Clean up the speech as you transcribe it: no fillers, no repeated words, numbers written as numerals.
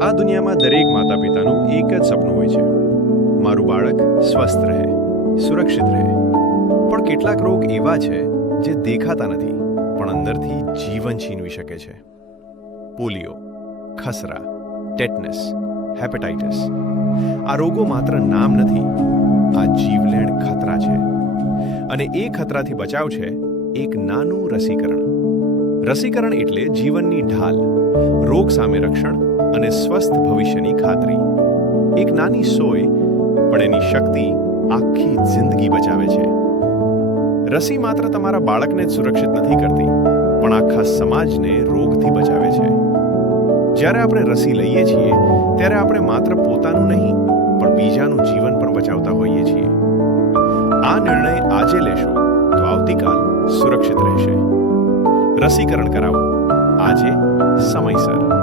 આ દુનિયામાં દરેક માતા પિતાનું એક જ સપનું હોય છે, મારું બાળક સ્વસ્થ રહે, સુરક્ષિત રહે. પણ કેટલાક રોગ એવા છે જે દેખાતા નથી પણ અંદરથી જીવન છીનવી શકે છે. પોલિયો, ખસરા, ટેટનસ, હેપેટાઇટિસ. આ રોગો માત્ર નામ નથી, આ જીવલેણ ખતરા છે. અને એ ખતરાથી બચાવ છે એક નાનું રસીકરણ. રસીકરણ એટલે જીવનની ઢાલ, રોગ સામે રક્ષણ અને સ્વસ્થ ભવિષ્યની ખાતરી. એક નાની સોય પણ એની શક્તિ આખી જિંદગી બચાવે છે. રસી માત્ર તમારા બાળકને જ સુરક્ષિત નથી કરતી, પણ આખા સમાજને રોગથી બચાવે છે. જ્યારે આપણે રસી લઈએ છીએ ત્યારે આપણે માત્ર પોતાનું નહીં પણ બીજાનું જીવન પણ બચાવતા હોઈએ છીએ. આ નિર્ણય આજે લેશો તો આવતીકાલ સુરક્ષિત રહેશે. રસીકરણ કરાવો આજે, સમયસર.